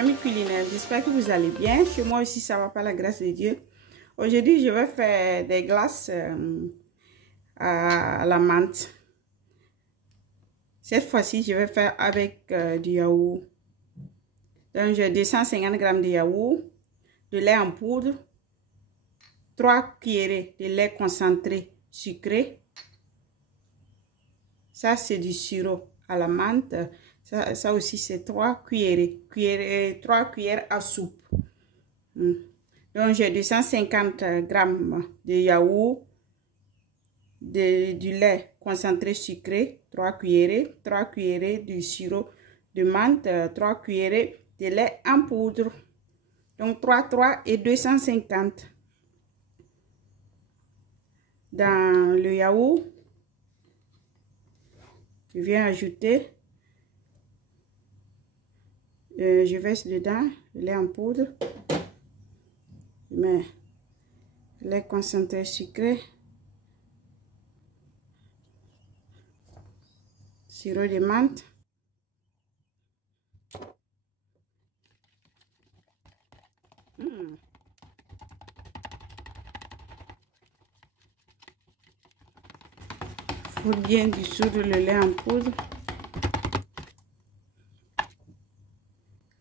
famille culinaire, j'espère que vous allez bien. Chez moi aussi, ça va par la grâce de Dieu. Aujourd'hui, je vais faire des glaces à la menthe. Cette fois-ci, je vais faire avec du yaourt. Donc, j'ai 250 g de yaourt, de lait en poudre, 3 cuillerées de lait concentré sucré. Ça, c'est du sirop à la menthe. Ça aussi, c'est 3 cuillerées. 3 cuillères à soupe. Donc, j'ai 250 g de yaourt, du lait concentré sucré, 3 cuillerées, 3 cuillerées de sirop de menthe, 3 cuillerées de lait en poudre. Donc, 3 et 250. Dans le yaourt, je viens ajouter, je verse dedans le lait en poudre, je mets le lait concentré sucré, sirop de menthe, faut bien dissoudre le lait en poudre.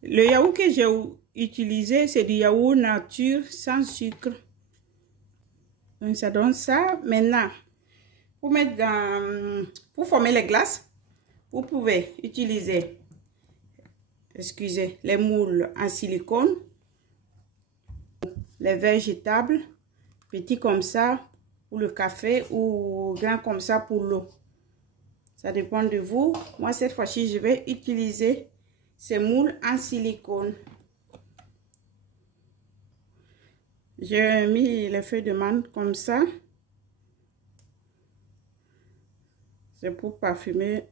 Le yaourt que j'ai utilisé, c'est du yaourt nature sans sucre. Donc ça donne ça. Maintenant, pour mettre pour former les glaces, vous pouvez utiliser, excusez, les moules en silicone, les végétables, petits comme ça pour le café ou grands comme ça pour l'eau. Ça dépend de vous. Moi, cette fois-ci, je vais utiliser ces moules en silicone. J'ai mis les feuilles de menthe comme ça. C'est pour parfumer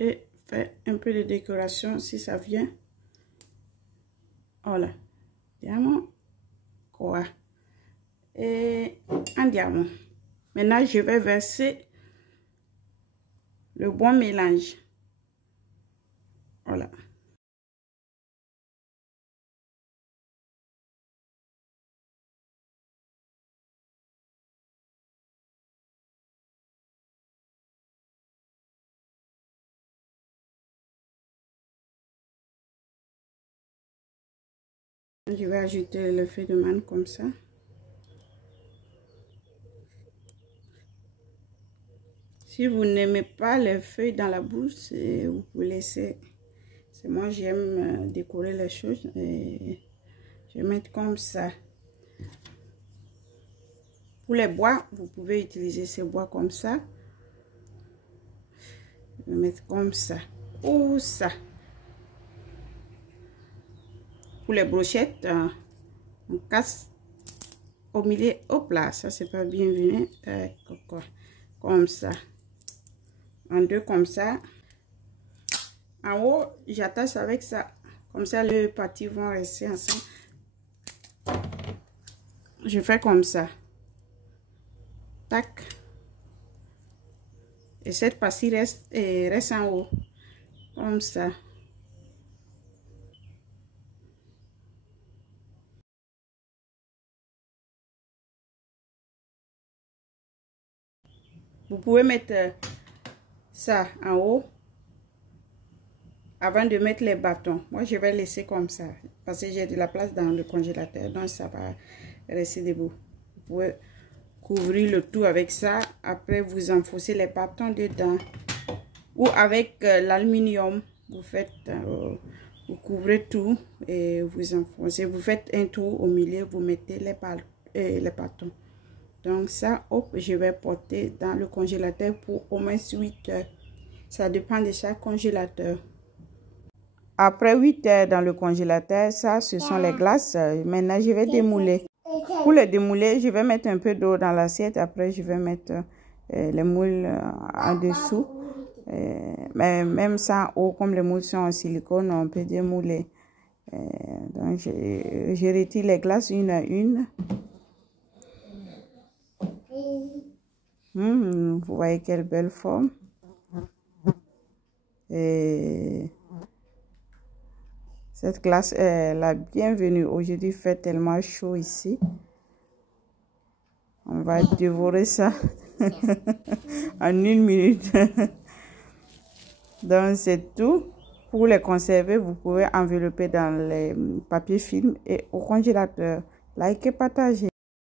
et faire un peu de décoration si ça vient. Voilà. Diamant. Quoi. Et un diamant. Maintenant, je vais verser le bon mélange. Voilà. Je vais ajouter le feuille de menthe comme ça. Si vous n'aimez pas les feuilles dans la bouche, vous pouvez laisser. Moi, j'aime décorer les choses et je vais mettre comme ça. Pour les bois, vous pouvez utiliser ces bois comme ça. Je vais mettre comme ça. Ou ça. Pour les brochettes, on casse au milieu. Hop là, ça c'est pas bienvenu. Comme ça. En deux comme ça. En haut, j'attache avec ça. Comme ça, les parties vont rester ensemble. Je fais comme ça. Tac. Et cette partie reste en haut. Comme ça. Vous pouvez mettre ça en haut avant de mettre les bâtons. Moi, je vais laisser comme ça parce que j'ai de la place dans le congélateur. Donc, ça va rester debout. Vous pouvez couvrir le tout avec ça. Après, vous enfoncez les bâtons dedans. Ou avec l'aluminium. Vous faites, vous couvrez tout et vous enfoncez. Vous faites un tour au milieu. Vous mettez les bâtons. Donc ça, hop, je vais porter dans le congélateur pour au moins 8 heures. Ça dépend de chaque congélateur. Après 8 heures dans le congélateur, ça, ce sont les glaces. Maintenant, je vais démouler. Pour les démouler, je vais mettre un peu d'eau dans l'assiette. Après, je vais mettre les moules en dessous. Mais même sans eau, comme les moules sont en silicone, on peut démouler. Donc, je retire les glaces une à une. Vous voyez quelle belle forme. Et Cette glace est la bienvenue. Aujourd'hui, il fait tellement chaud ici. On va dévorer ça en 1 minute. Donc, c'est tout. Pour les conserver, vous pouvez envelopper dans les papiers film et au congélateur. Likez, partagez.